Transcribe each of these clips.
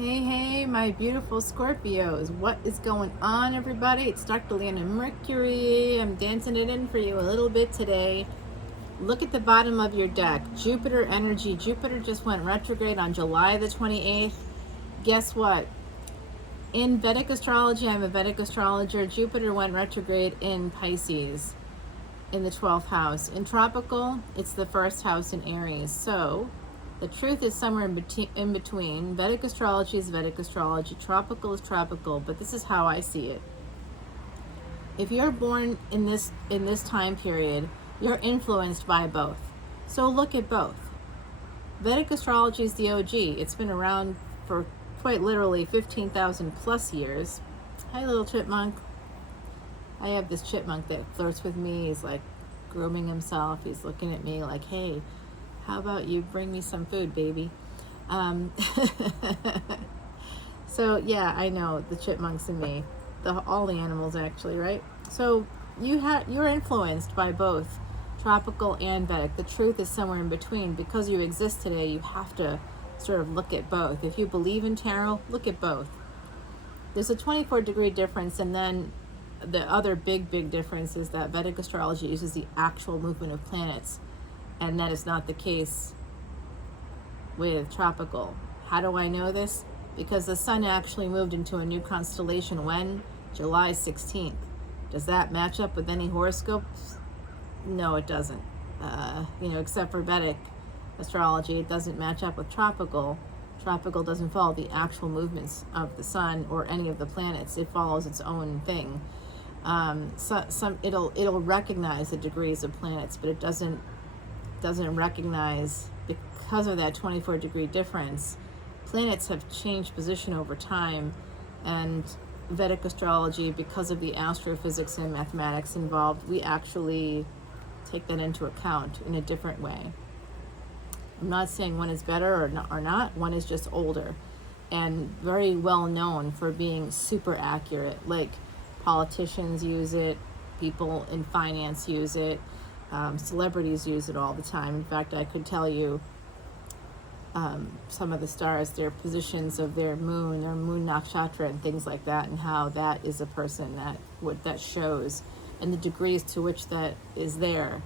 Hey, my beautiful Scorpios. What is going on, everybody? It's Dr. Leona Mercury. I'm dancing it in for you a little bit today. Look at the bottom of your deck. Jupiter energy. Jupiter just went retrograde on July the 28th. Guess what? In Vedic astrology, I'm a Vedic astrologer. Jupiter went retrograde in Pisces in the 12th house. In tropical, it's the first house in Aries. So the truth is somewhere in between. Vedic astrology is Vedic astrology. Tropical is tropical, but this is how I see it. If you're born in this time period, you're influenced by both. So look at both. Vedic astrology is the OG. It's been around for quite literally 15,000 plus years. Hi, little chipmunk. I have this chipmunk that flirts with me. He's like grooming himself. He's looking at me like, hey, how about you bring me some food, baby? So yeah, I know, the chipmunks and me, all the animals actually, right? So you're influenced by both tropical and Vedic. The truth is somewhere in between. Because you exist today, you have to sort of look at both. If you believe in tarot, look at both. There's a 24-degree difference, and then the other big difference is that Vedic astrology uses the actual movement of planets, and that is not the case with tropical. How do I know this? Because the sun actually moved into a new constellation when? July 16th. Does that match up with any horoscopes? No, it doesn't. Except for Vedic astrology, it doesn't match up with tropical. Tropical doesn't follow the actual movements of the sun or any of the planets. It follows its own thing. It'll recognize the degrees of planets, but it doesn't recognize, because of that 24-degree difference, planets have changed position over time. And Vedic astrology, because of the astrophysics and mathematics involved, we actually take that into account in a different way. I'm not saying one is better or not. One is just older and very well known for being super accurate. Like, politicians use it, people in finance use it, celebrities use it all the time. In fact, I could tell you some of the stars, their positions of their moon nakshatra and things like that, and how that is a person that shows, and the degrees to which that is there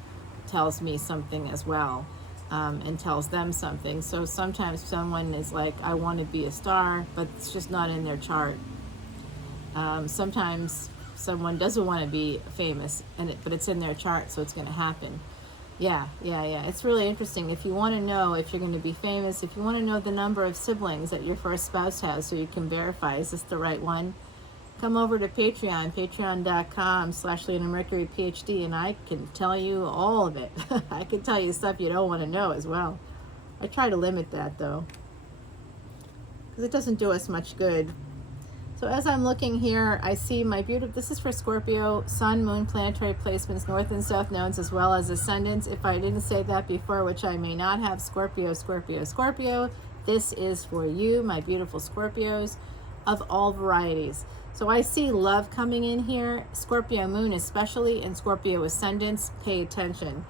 tells me something as well, and tells them something. So sometimes someone is like, I want to be a star, but it's just not in their chart. Sometimes someone doesn't want to be famous, but it's in their chart, so it's going to happen. Yeah. It's really interesting. If you want to know if you're going to be famous, if you want to know the number of siblings that your first spouse has so you can verify, is this the right one? Come over to Patreon, patreon.com/leonamercuryphd, and I can tell you all of it. I can tell you stuff you don't want to know as well. I try to limit that, though, because it doesn't do us much good. So as I'm looking here, I see my beautiful, this is for Scorpio, sun, moon, planetary placements, north and south nodes, as well as ascendants. If I didn't say that before, which I may not have, Scorpio, this is for you, my beautiful Scorpios of all varieties. So I see love coming in here, Scorpio moon especially, and Scorpio ascendants, pay attention.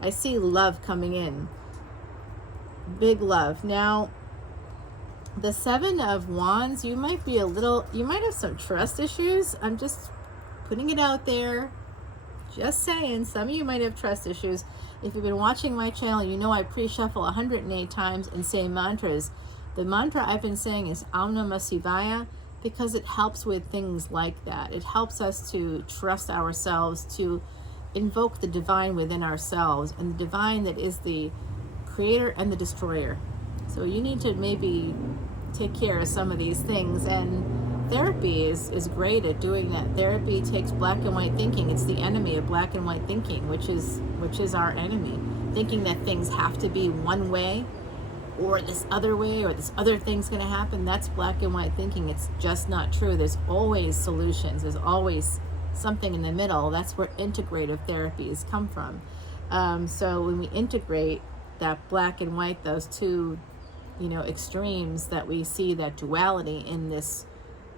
I see love coming in, big love. Now, the Seven of Wands, you might have some trust issues. I'm just putting it out there. Just saying, some of you might have trust issues. If you've been watching my channel, you know I pre-shuffle 108 times and say mantras. The mantra I've been saying is Om Namah Shivaya, because it helps with things like that. It helps us to trust ourselves, to invoke the divine within ourselves, and the divine that is the creator and the destroyer. So you need to maybe take care of some of these things, and therapy is great at doing that. Therapy takes black and white thinking. It's the enemy of black and white thinking, which is our enemy. Thinking that things have to be one way or this other way, or this other thing's going to happen. That's black and white thinking. It's just not true. There's always solutions. There's always something in the middle. That's where integrative therapies come from. So when we integrate that black and white, those two extremes that we see, that duality in this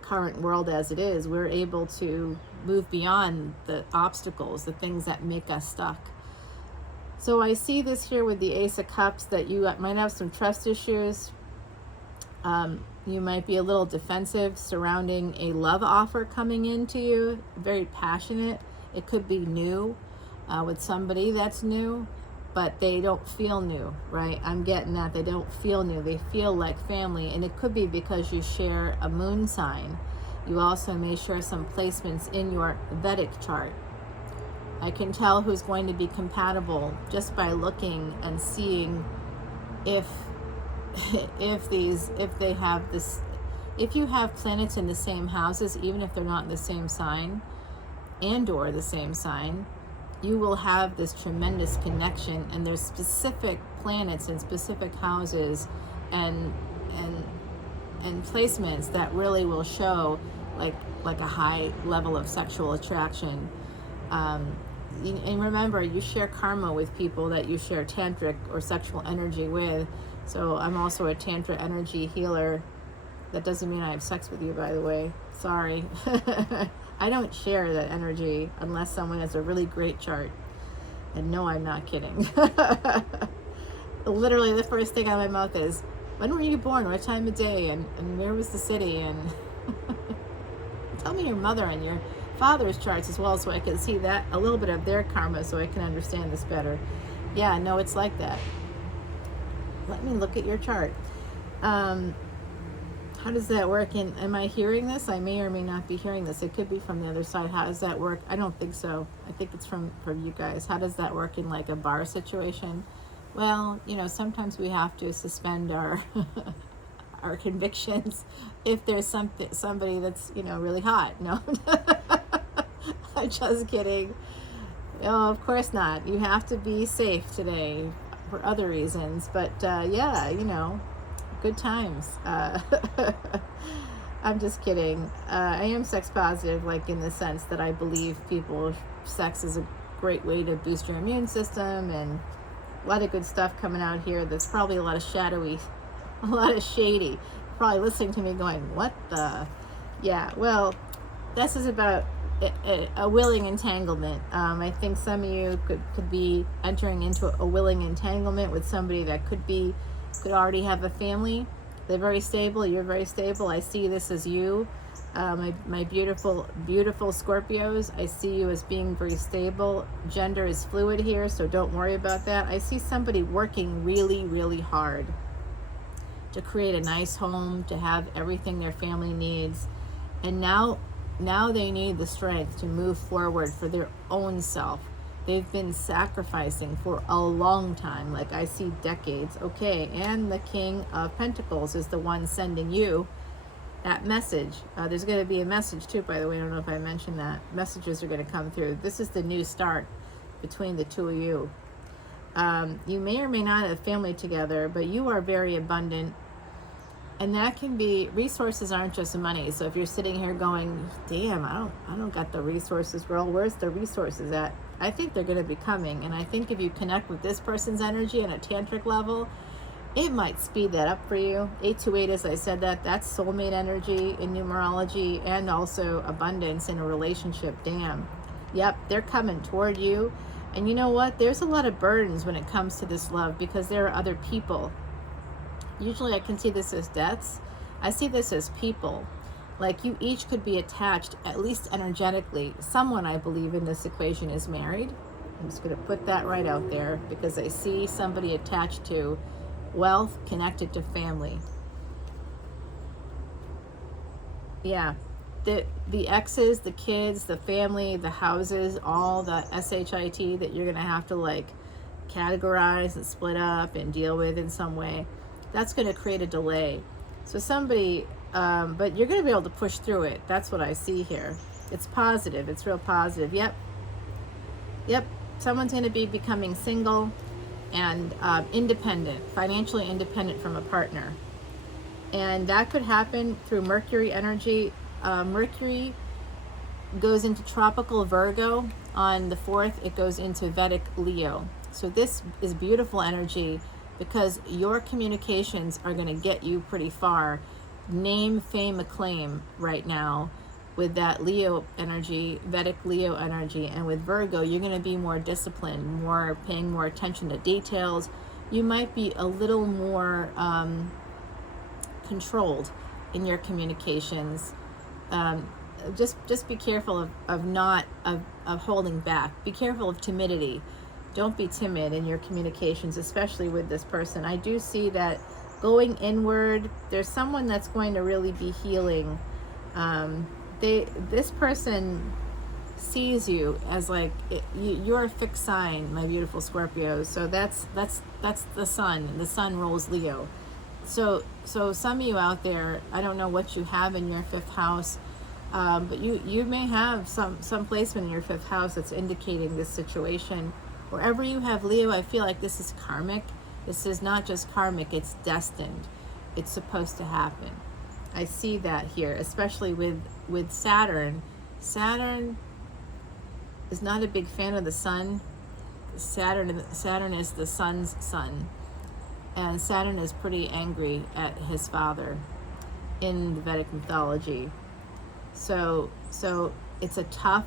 current world as it is, we're able to move beyond the obstacles, the things that make us stuck. So I see this here with the Ace of Cups, that you might have some trust issues. You might be a little defensive surrounding a love offer coming into you, very passionate. It could be new, with somebody that's new, but they don't feel new, right? I'm getting that. They don't feel new. They feel like family, and it could be because you share a moon sign. You also may share some placements in your Vedic chart. I can tell who's going to be compatible just by looking and seeing if they have this, if you have planets in the same houses, even if they're not in the same sign and or the same sign, you will have this tremendous connection. And there's specific planets in specific houses and placements that really will show like a high level of sexual attraction. And remember, you share karma with people that you share tantric or sexual energy with. So I'm also a tantra energy healer. That doesn't mean I have sex with you, by the way. Sorry. I don't share that energy unless someone has a really great chart. And no, I'm not kidding. Literally, the first thing out of my mouth is, when were you born? What time of day? And where was the city? And tell me your mother and your father's charts as well, so I can see that, a little bit of their karma, so I can understand this better. Yeah, no, it's like that. Let me look at your chart. How does that work? And am I hearing this? I may or may not be hearing this. It could be from the other side. How does that work? I don't think so. I think it's from you guys. How does that work in like a bar situation? Well, you know, sometimes we have to suspend our our convictions if there's somebody that's, you know, really hot. No, I'm just kidding. Oh, of course not. You have to be safe today for other reasons. But yeah, you know, good times. I'm just kidding. I am sex positive, like in the sense that I believe sex is a great way to boost your immune system, and a lot of good stuff coming out here. There's probably a lot of a lot of shady. Probably listening to me going, what the? Yeah, well, this is about a willing entanglement. I think some of you could be entering into a willing entanglement with somebody that could already have a family. They're very stable. You're very stable. I see this as you. My beautiful Scorpios, I see you as being very stable. Gender is fluid here, so don't worry about that. I see somebody working really, really hard to create a nice home, to have everything their family needs. And now they need the strength to move forward for their own self. They've been sacrificing for a long time, like I see decades. Okay, and the King of Pentacles is the one sending you that message. There's going to be a message too, by the way. I don't know if I mentioned that. Messages are going to come through. This is the new start between the two of you. You may or may not have family together, but you are very abundant. And that can be, resources aren't just money. So if you're sitting here going, damn, I don't got the resources, girl, where's the resources at? I think they're going to be coming. And I think if you connect with this person's energy on a tantric level, it might speed that up for you. 828, as I said, that's soulmate energy in numerology, and also abundance in a relationship. Damn. Yep, they're coming toward you. And you know what? There's a lot of burdens when it comes to this love, because there are other people. Usually I can see this as deaths. I see this as people. Like you each could be attached, at least energetically. Someone, I believe, in this equation is married. I'm just going to put that right out there, because I see somebody attached to wealth, connected to family. Yeah. The exes, the kids, the family, the houses, all the SHIT that you're going to have to like categorize and split up and deal with in some way. That's going to create a delay. So somebody, but you're going to be able to push through it. That's what I see here. It's positive. It's real positive. Yep. Someone's going to be becoming single and independent, financially independent from a partner. And that could happen through Mercury energy. Mercury goes into tropical Virgo on the 4th. It goes into Vedic Leo. So this is beautiful energy, because your communications are going to get you pretty far. Name, fame, acclaim right now with that Leo energy, Vedic Leo energy. And with Virgo, you're going to be more disciplined, paying more attention to details. You might be a little more controlled in your communications. Just be careful of holding back. Be careful of timidity. Don't be timid in your communications, especially with this person. I do see that going inward, there's someone that's going to really be healing. This person sees you as like you're a fixed sign, my beautiful Scorpios. So that's the sun. The sun rules Leo. So some of you out there, I don't know what you have in your 5th house, but you may have some placement in your 5th house that's indicating this situation. Wherever you have Leo, I feel like this is karmic. This is not just karmic, it's destined. It's supposed to happen. I see that here, especially with Saturn. Saturn is not a big fan of the sun. Saturn is the sun's son. And Saturn is pretty angry at his father in the Vedic mythology. So it's a tough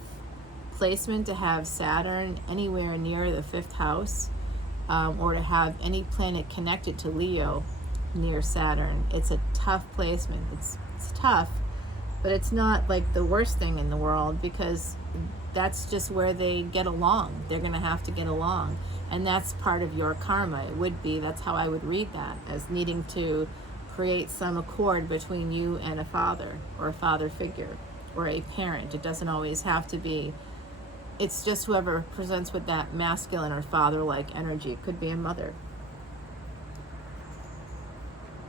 placement to have Saturn anywhere near the 5th house, or to have any planet connected to Leo near Saturn. It's a tough placement. It's tough, but it's not like the worst thing in the world, because that's just where they get along. They're going to have to get along, and that's part of your karma. It would be, that's how I would read that, as needing to create some accord between you and a father, or a father figure, or a parent. It doesn't always have to be. It's just whoever presents with that masculine or father-like energy. It could be a mother.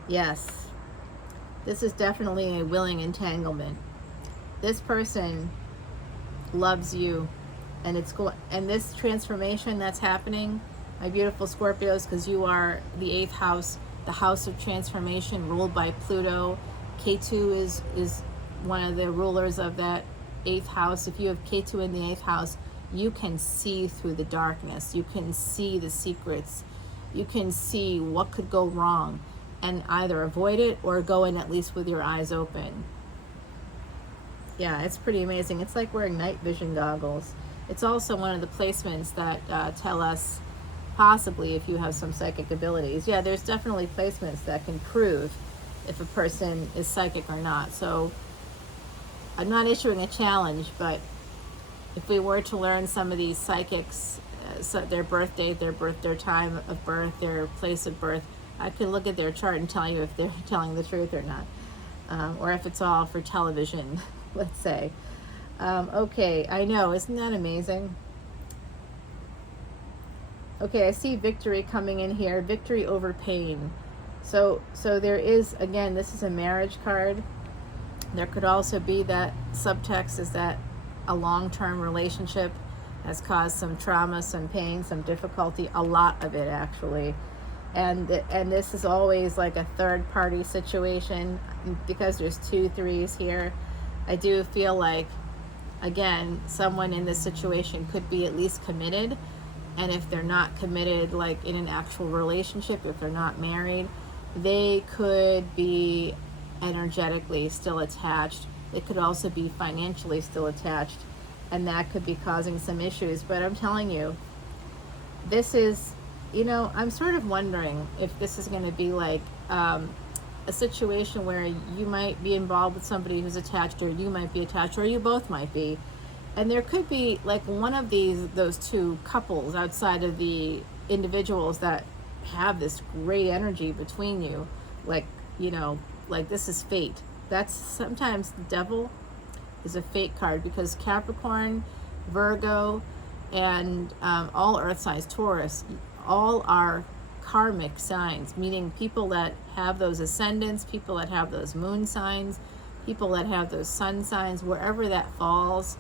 Yes, this is definitely a willing entanglement. This person loves you, and and this transformation that's happening, my beautiful Scorpios, because you are the 8th house, the house of transformation, ruled by Pluto. Ketu is one of the rulers of that 8th house. If you have Ketu in the 8th house, you can see through the darkness. You can see the secrets. You can see what could go wrong and either avoid it or go in at least with your eyes open. Yeah, it's pretty amazing. It's like wearing night vision goggles. It's also one of the placements that tell us possibly if you have some psychic abilities. Yeah, there's definitely placements that can prove if a person is psychic or not. So I'm not issuing a challenge, but if we were to learn some of these psychics, their birth date, their time of birth, their place of birth, I could look at their chart and tell you if they're telling the truth or not, or if it's all for television, let's say. Okay, I know, isn't that amazing? Okay, I see victory coming in here, victory over pain. So there is, again, this is a marriage card. There could also be that subtext is that a long-term relationship has caused some trauma, some pain, some difficulty, a lot of it actually. And this is always like a third-party situation, because there's 2 3s here. I do feel like, again, someone in this situation could be at least committed, and if they're not committed, like in an actual relationship, if they're not married, they could be energetically still attached. It could also be financially still attached, and that could be causing some issues. But I'm telling you, this is, I'm sort of wondering if this is going to be like a situation where you might be involved with somebody who's attached, or you might be attached, or you both might be, and there could be like one of those 2 couples outside of the individuals that have this great energy between you, like this is fate. That's sometimes the devil is a fate card, because Capricorn, Virgo, and all earth signs, Taurus, all are karmic signs, meaning people that have those ascendants, people that have those moon signs, people that have those sun signs, wherever that falls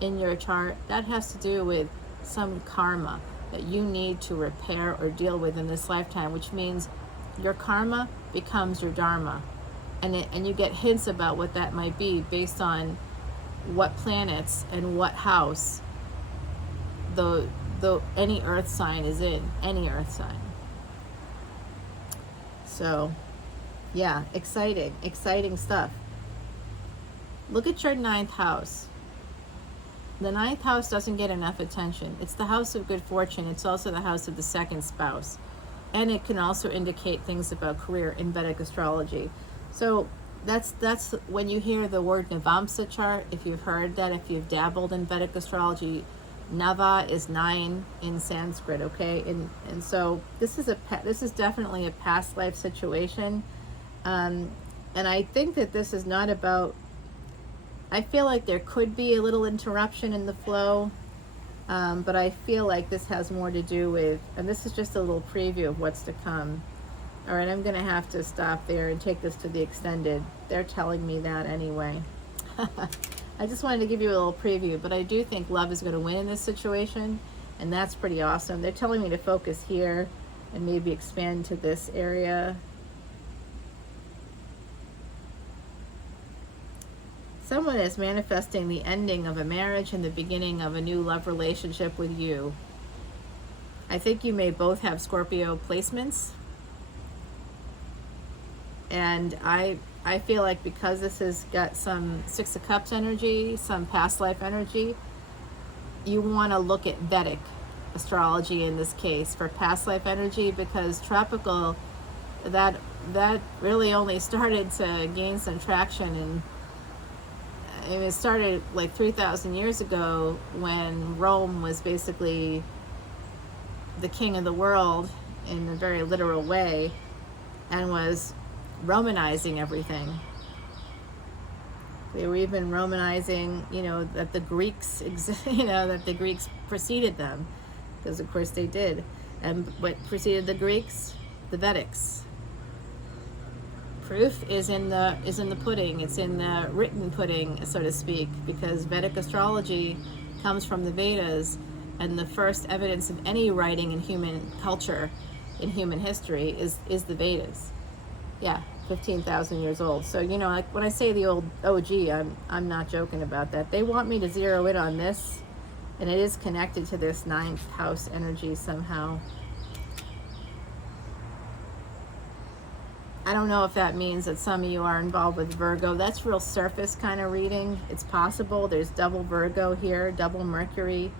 in your chart, that has to do with some karma that you need to repair or deal with in this lifetime, which means your karma becomes your dharma. And you get hints about what that might be based on what planets and what house any earth sign is in, any earth sign. So yeah, exciting stuff. Look at your 9th house. The 9th house doesn't get enough attention. It's the house of good fortune. It's also the house of the second spouse, and it can also indicate things about career in Vedic astrology. So that's when you hear the word Navamsa chart, if you've heard that, if you've dabbled in Vedic astrology, Nava is 9 in Sanskrit, okay? And so this is definitely a past life situation. And I think that this is not about, I feel like there could be a little interruption in the flow, but I feel like this has more to do with, and this is just a little preview of what's to come. All right, I'm going to have to stop there and take this to the extended. They're telling me that anyway. I just wanted to give you a little preview, but I do think love is going to win in this situation, and that's pretty awesome. They're telling me to focus here and maybe expand to this area. Someone is manifesting the ending of a marriage and the beginning of a new love relationship with you. I think you may both have Scorpio placements. And I feel like because this has got some Six of Cups energy, some past life energy, you want to look at Vedic astrology in this case for past life energy, because tropical, that really only started to gain some traction, and it started like 3,000 years ago when Rome was basically the king of the world in a very literal way, and was Romanizing everything. They were even Romanizing, that the Greeks, that the Greeks preceded them, because of course they did. And what preceded the Greeks? The Vedics. Proof is in the pudding. It's in the written pudding, so to speak, because Vedic astrology comes from the Vedas, and the first evidence of any writing in human culture, in human history, is the Vedas. Yeah, 15,000 years old. So, like when I say the old OG, I'm not joking about that. They want me to zero in on this, and it is connected to this 9th house energy somehow. I don't know if that means that some of you are involved with Virgo. That's real surface kind of reading. It's possible. There's double Virgo here, double Mercury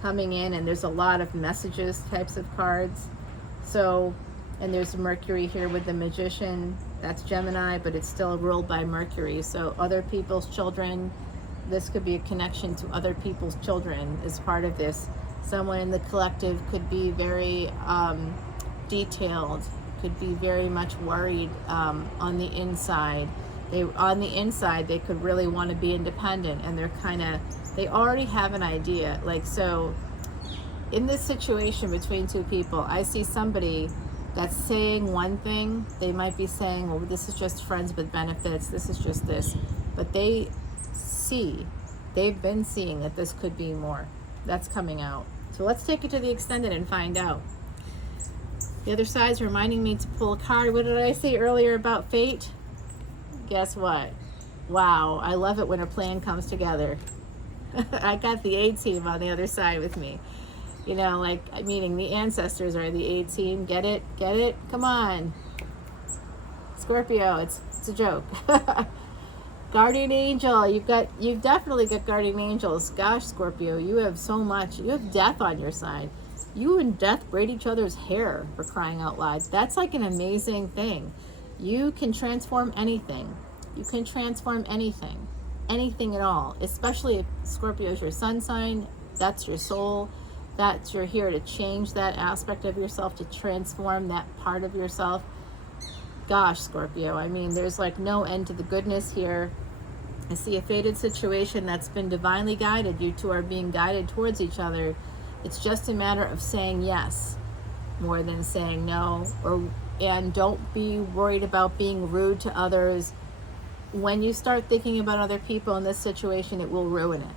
coming in, and there's a lot of messages types of cards. So, and there's Mercury here with the Magician. That's Gemini, but it's still ruled by Mercury. So other people's children, this could be a connection to other people's children as part of this. Someone in the collective could be very detailed, could be very much worried on the inside. They could really want to be independent, and they already have an idea. Like, so in this situation between two people, I see somebody that's saying one thing. They might be saying, well, this is just friends with benefits, this is just this, but they've been seeing that this could be more. That's coming out. So let's take it to the extended and find out. The other side's reminding me to pull a card. What did I say earlier about fate? Guess what? Wow, I love it when a plan comes together. I got the A team on the other side with me. Like, meaning the ancestors are the A team. Get it? Get it? Come on. Scorpio, it's a joke. Guardian angel, you've definitely got guardian angels. Gosh, Scorpio, you have so much. You have death on your side. You and death braid each other's hair, for crying out loud. That's like an amazing thing. You can transform anything. You can transform anything. Anything at all. Especially if Scorpio is your sun sign. That's your soul. That you're here to change that aspect of yourself, to transform that part of yourself. Gosh, Scorpio, I mean, there's like no end to the goodness here. I see a fated situation that's been divinely guided. You two are being guided towards each other. It's just a matter of saying yes more than saying no. And don't be worried about being rude to others. When you start thinking about other people in this situation, it will ruin it.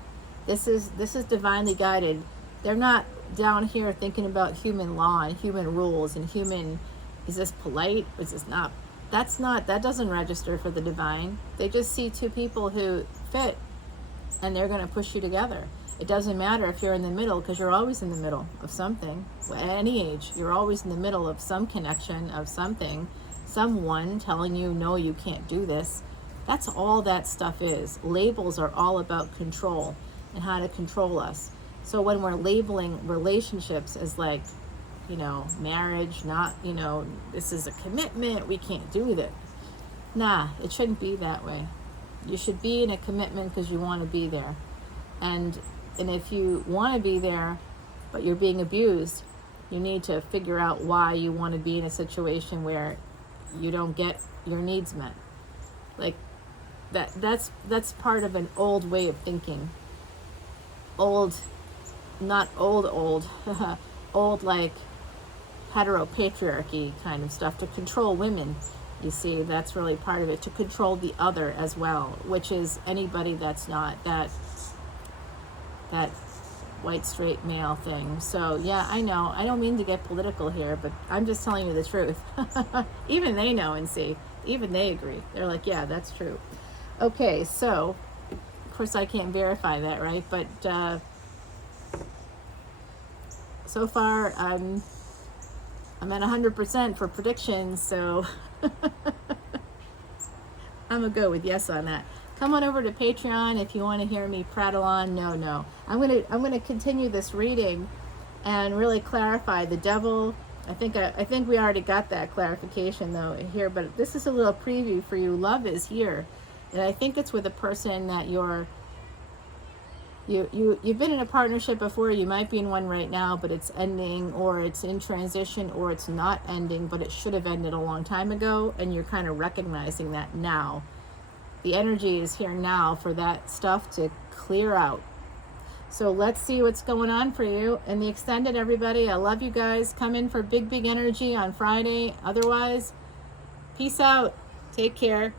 This is divinely guided. They're not down here thinking about human law and human rules and is this polite? Is this not? That doesn't register for the divine. They just see two people who fit, and they're going to push you together. It doesn't matter if you're in the middle, because you're always in the middle of something. At any age, you're always in the middle of some connection of something. Someone telling you, no, you can't do this. That's all that stuff is. Labels are all about control and how to control us. So when we're labeling relationships as like, marriage, not, this is a commitment, we can't do that. Nah, it shouldn't be that way. You should be in a commitment because you want to be there. And if you want to be there, but you're being abused, you need to figure out why you want to be in a situation where you don't get your needs met. Like that's part of an old way of thinking. Old, not old, old like heteropatriarchy kind of stuff to control women. You see, that's really part of it, to control the other as well, which is anybody that's not that white straight male thing. So yeah, I know I don't mean to get political here, but I'm just telling you the truth. Even they know and see, even they agree. They're like, yeah, that's true. Okay, so of course I can't verify that, right? But so far I'm at 100% for predictions, so I'm gonna go with yes on that. Come on over to Patreon if you want to hear me prattle on. No, I'm gonna continue this reading and really clarify the devil. I think we already got that clarification though here, but this is a little preview for you. Love is here, and I think it's with a person that you've been in a partnership before. You might be in one right now, but it's ending, or it's in transition, or it's not ending, but it should have ended a long time ago, and you're kind of recognizing that now. The energy is here now for that stuff to clear out. So let's see what's going on for you. And the extended, everybody, I love you guys. Come in for big energy on Friday. Otherwise, peace out. Take care.